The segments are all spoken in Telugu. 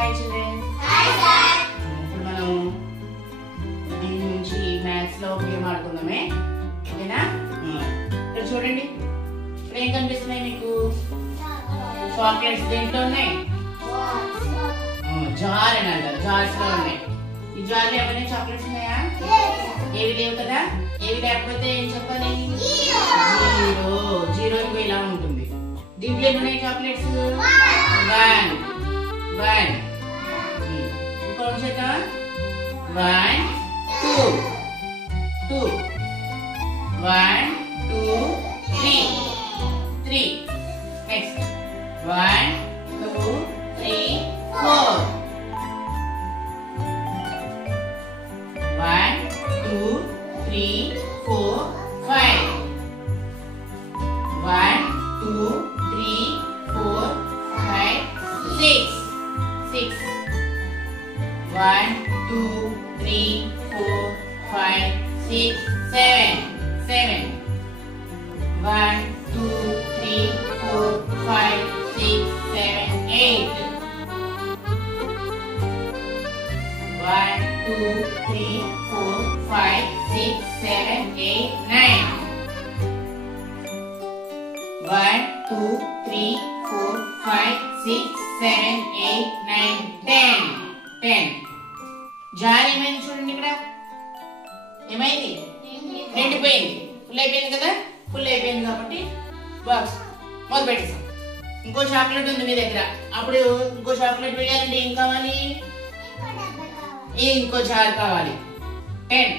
Hi children. ఇప్పుడు మనం దీని నుంచి మ్యాథ్స్ లో గేమ్ ఆడుకుందామే, ఓకేనా? ఇక్కడ చూడండి, ఇక్కడ ఏం కనిపిస్తున్నాయి మీకు? చాక్లెట్స్ దేంట్లో ఉన్నాయి? జార్ అని అంటారు, జార్స్ లో ఉన్నాయి. ఈ జార్లో ఏమైనా చాక్లెట్స్ ఉన్నాయా? ఏవి లేవు కదా. ఏవి లేకపోతే ఏం చెప్పాలి? జీరో. జీరో ఇలా ఉంటుంది. దీంట్లో ఎన్ని ఉన్నాయి చాక్లెట్స్? వన్. వన్. ఇంకొక చేద్దాం. One two. Two. One two three. Three. Next one two three four. One two three four five. One two three four five six. Six. One two three four five six seven. Seven. One two three four five six seven eight. One two three four five six seven eight nine. One two three four five six seven eight nine 10. 10. జార్ ఏమైంది చూడండి, ఇక్కడ ఏమైంది? నిండిపోయింది. ఫుల్ అయిపోయింది కదా. ఫుల్ అయిపోయింది కాబట్టి బాక్స్ మొదలు పెట్టేసాం. ఇంకో చాక్లెట్ ఉంది మీ దగ్గర. అప్పుడు ఇంకో చాక్లెట్ వేయాలంటే ఏం కావాలి? ఇంకో జార్ కావాలి. 10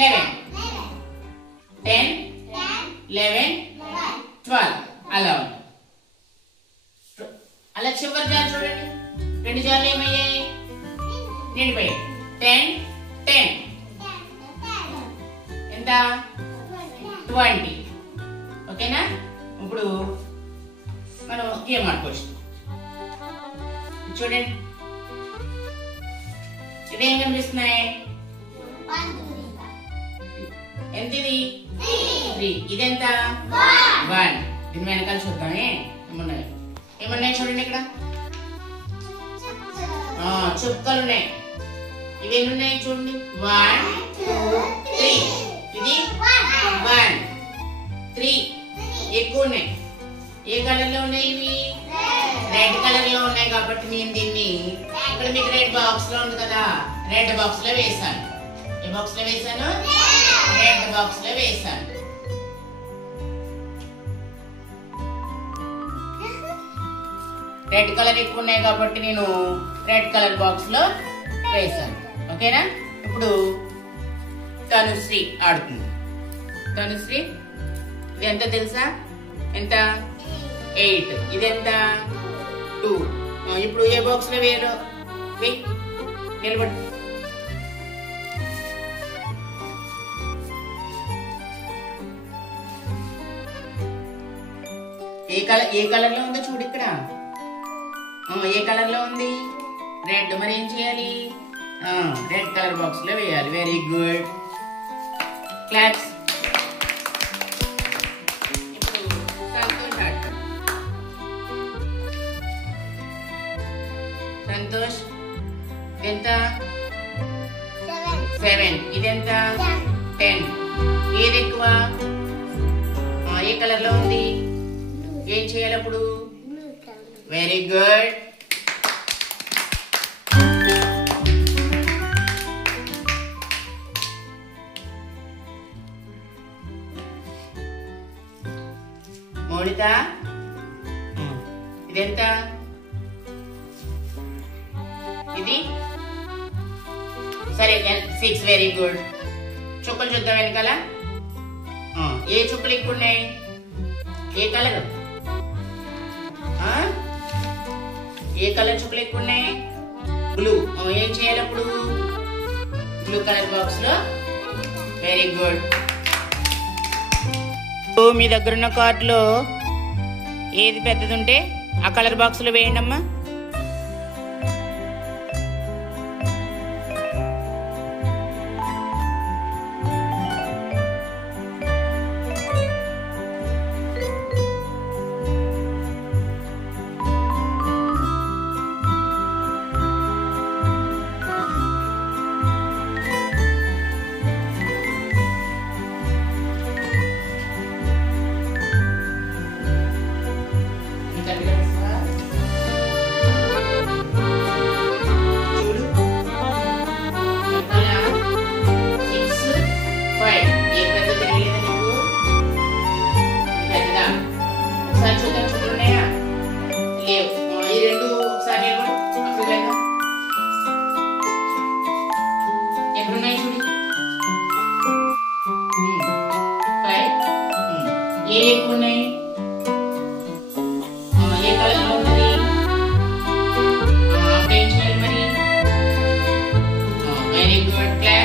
11 10 11 12 అలా ఉంది. అలా చివరి జార్ చూడండి, రెండు జార్లు ఏమయ్యాయి? నిండిపోయాయి. 10 10 ఎంత? 20. ఓకేనా? ఇప్పుడు మనం గేమ్ ఆడుకోవచ్చు. చూడండి, ఇదేం కనిపిస్తున్నాయి? ఎంత ఇది? 3. ఇదెంత? 1. దీని వెనకాల చూద్దామే ఏమున్నాయి. ఏమున్నాయి చూడండి, ఇక్కడ చుక్కలు ఉన్నాయి. ఇవి ఎన్ని ఉన్నాయి చూడండి? 1 2 3. ఇది 1 3. ఎక్కువ ఉన్నాయి. ఏ కలర్ లో ఉన్నాయి? ఇవి రెడ్ కలర్ లో ఉన్నాయి కాబట్టి నేను దీన్ని ఇక్కడ మీకు రెడ్ బాక్స్ లో ఉంది కదా, రెడ్ బాక్స్ లో వేసాను. ఏ బాక్స్ లో వేసాను? రెడ్ బాక్స్ లో వేసాను. రెడ్ కలర్ ఎక్కువ ఉన్నాయి కాబట్టి నేను రెడ్ కలర్ బాక్స్ లో వేసాను. ఓకేనా? ఇప్పుడు తనుశ్రీ ఆడుతుంది. తనుశ్రీ, ఇది ఎంత తెలుసా? ఎంత? 8. ఇది ఎంత? 2. ఇప్పుడు ఏ బాక్స్ లో వేయరు? నిలబడి ఏ కలర్ లో ఉందో చూడు. ఇక్కడ ఏ కలర్ లో ఉంది? రెడ్. మరి ఏం చేయాలి? రెడ్ కలర్ బాక్స్ లో వేయాలి. Very good. క్లాప్స్. సంతోష్, ఎంత? 7. ఇదెంత? 10. ఏది ఎక్కువ? ఏ కలర్ లో ఉంది? ఏం చేయాలి అప్పుడు? Very good. మౌనిత, ఇదెంత? ఇది సరే 6. Very good. చుక్కలు చూద్దాం వెనకాల. ఏ చుక్కలు ఎక్కువ ఉన్నాయి? ఏ కలర్? ఏ కలర్ చుక్కలు ఎక్కువ ఉన్నాయి? బ్లూ. ఏం చేయాలి అప్పుడు? బ్లూ కలర్ బాక్స్ లో. Very good. మీ దగ్గర ఉన్న కార్డులో ఏది పెద్దది ఉంటే ఆ కలర్ బాక్స్ లో వేయండి అమ్మా. ఒకసారి చూద్దాం చూడున్నాయా లేవు ఈ రెండు ఒకసారి నిలబడు అప్పుడు వెళ్దాం ఎక్కడున్నాయి చూడు ఫైవ్ ఏ ఎక్కువ ఉన్నాయి ఏ కలర్ లో ఉన్నది అప్పుడు ఏం చేయాలి మరి వెరీ గుడ్ క్లాస్